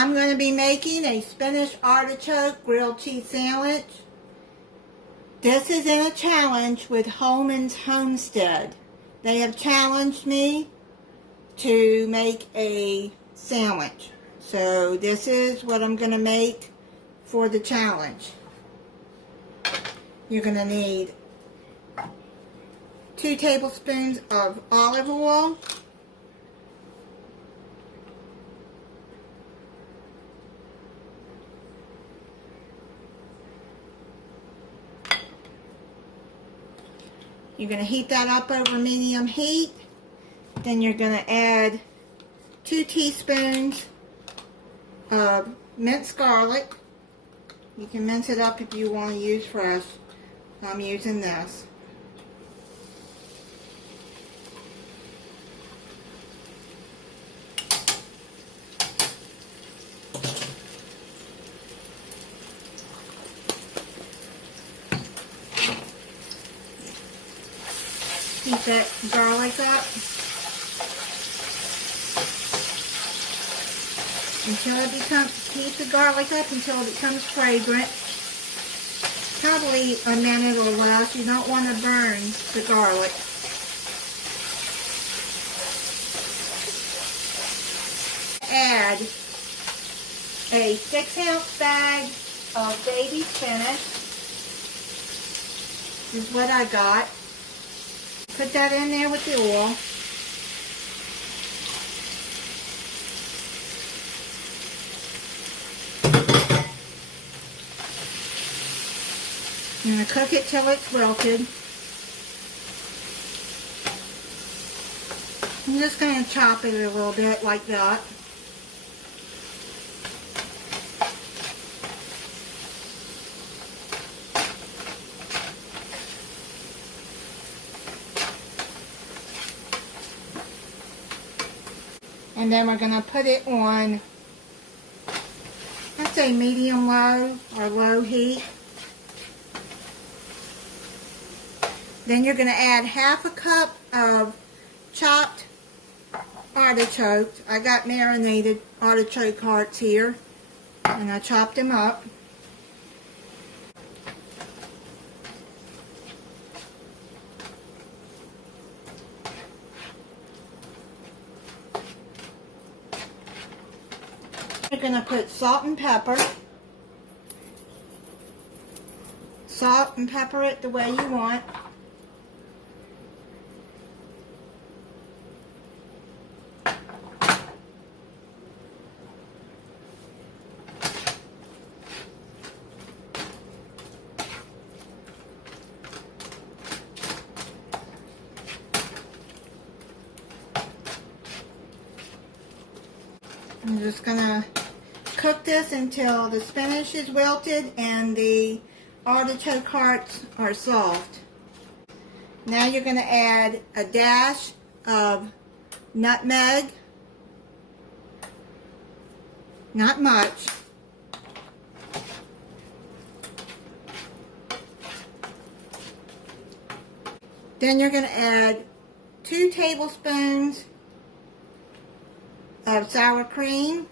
I'm going to be making a spinach artichoke grilled cheese sandwich. This is in a challenge with Holman's Homestead. They have challenged me to make a sandwich. So this is what I'm going to make for the challenge. You're going to need 2 tablespoons of olive oil, you're going to heat that up over medium heat. Then you're going to add 2 teaspoons of minced garlic. You can mince it up if you want to use fresh. I'm using this. Heat that garlic up until it becomes, heat the garlic up until it becomes fragrant. Probably a minute or less. You don't want to burn the garlic. Add a 6-ounce bag of baby spinach. This is what I got. Put that in there with the oil. I'm going to cook it till it's wilted. I'm just going to chop it a little bit like that. And then we're going to put it on, I'd say medium low or low heat. Then you're going to add half a cup of chopped artichokes. I got marinated artichoke hearts here, and I chopped them up. You're going to put salt and pepper. Salt and pepper it the way you want. I'm just going to cook this until the spinach is wilted and the artichoke hearts are soft. Now you're going to add a dash of nutmeg. Not much. Then you're going to add 2 tablespoons of sour cream.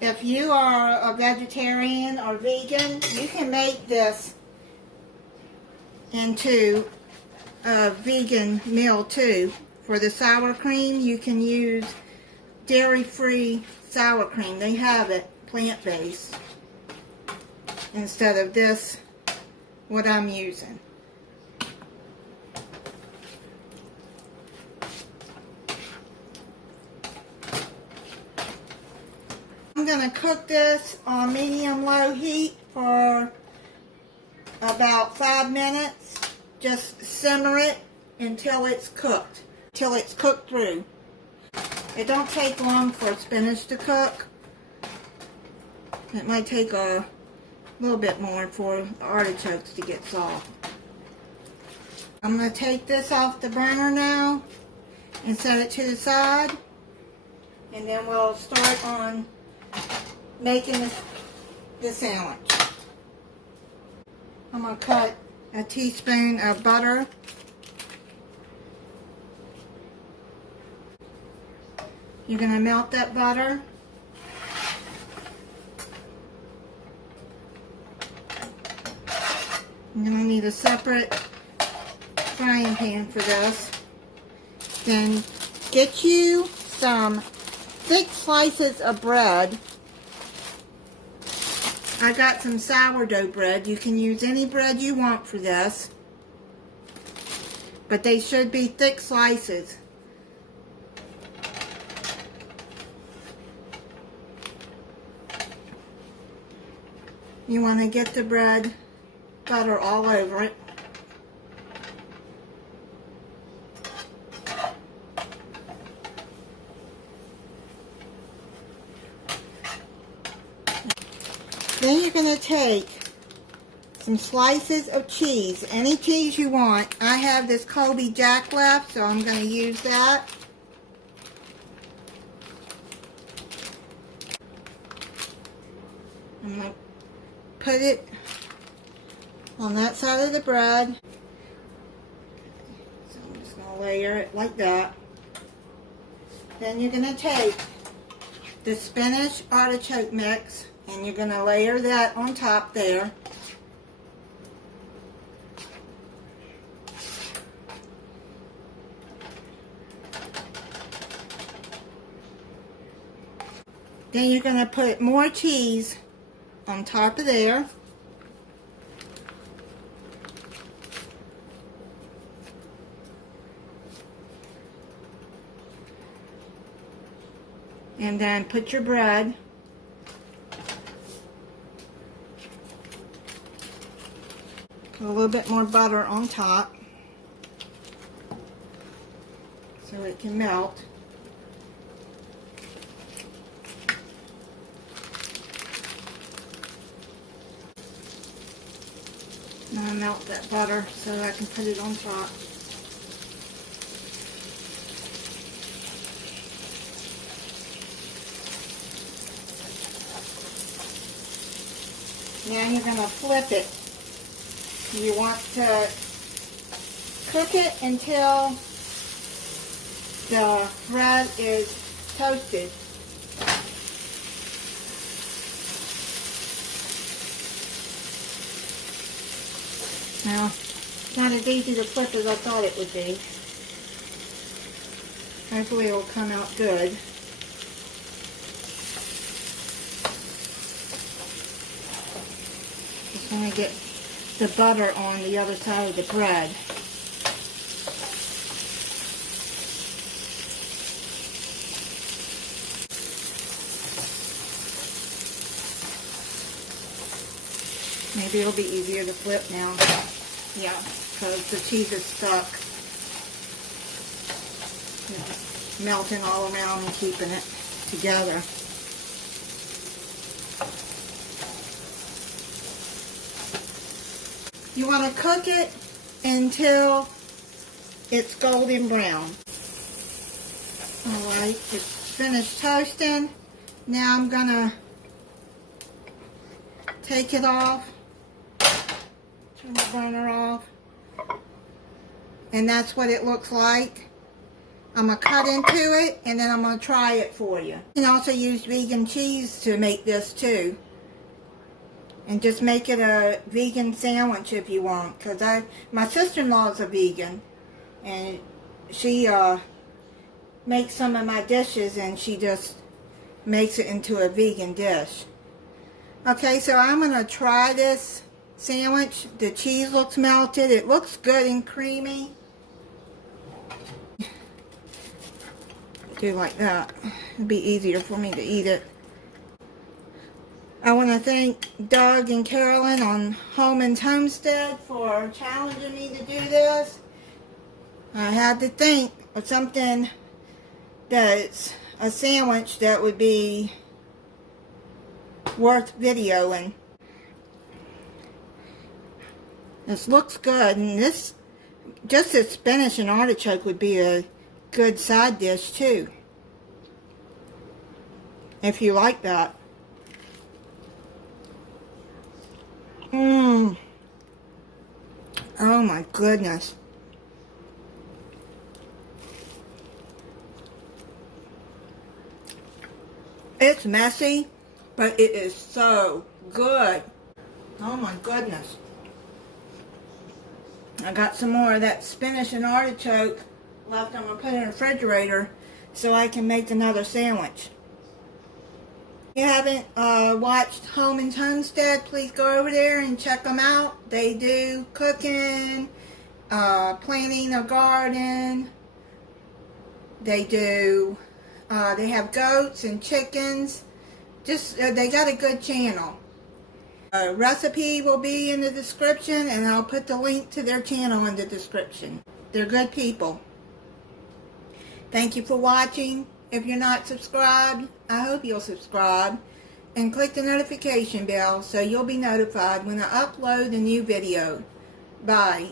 If you are a vegetarian or vegan, you can make this into a vegan meal too. For the sour cream, you can use dairy-free sour cream. They have it plant-based instead of this, what I'm using. I'm going to cook this on medium-low heat for about 5 minutes. Just simmer it until it's cooked, till it's cooked through. It don't take long for spinach to cook. It might take a little bit more for the artichokes to get soft. I'm going to take this off the burner now and set it to the side, and then we'll start on making the sandwich. I'm going to cut a teaspoon of butter. You're going to melt that butter. You're going to need a separate frying pan for this. Then get you some thick slices of bread. I got some sourdough bread. You can use any bread you want for this, but they should be thick slices. You want to get the bread butter all over it. Then you're going to take some slices of cheese, any cheese you want. I have this Colby Jack left, so I'm going to use that. I'm going to put it on that side of the bread. So I'm just going to layer it like that. Then you're going to take the Spinach Artichoke mix and you're going to layer that on top there. Then you're going to put more cheese on top of there. And then put your bread. Put a little bit more butter on top so it can melt. Now melt that butter so I can put it on top. Now you're going to flip it. You want to cook it until the bread is toasted. Now, it's not as easy to flip as I thought it would be. Hopefully it will come out good. Just want to get the butter on the other side of the bread. Maybe it'll be easier to flip now. Yeah, because the cheese is stuck. It's melting all around and keeping it together. You want to cook it until it's golden brown. Alright, it's finished toasting. Now I'm going to take it off. Turn the burner off. And that's what it looks like. I'm going to cut into it and then I'm going to try it for you. You can also use vegan cheese to make this too. And just make it a vegan sandwich if you want. Because my sister-in-law is a vegan. And she makes some of my dishes and she just makes it into a vegan dish. Okay, so I'm going to try this sandwich. The cheese looks melted. It looks good and creamy. Do like that. It'll be easier for me to eat it. I want to thank Doug and Carolyn on Holman's Homestead for challenging me to do this. I had to think of something that's a sandwich that would be worth videoing. This looks good, and this, just a spinach and artichoke would be a good side dish too, if you like that. Oh my goodness. It's messy, but it is so good. Oh my goodness. I got some more of that spinach and artichoke left. I'm going to put it in the refrigerator so I can make another sandwich. If you haven't watched Home and Homestead, please go over there and check them out. They do cooking, planting a garden. They do, they have goats and chickens. Just, they got a good channel. A recipe will be in the description, and I'll put the link to their channel in the description. They're good people. Thank you for watching. If you're not subscribed, I hope you'll subscribe and click the notification bell so you'll be notified when I upload a new video. Bye.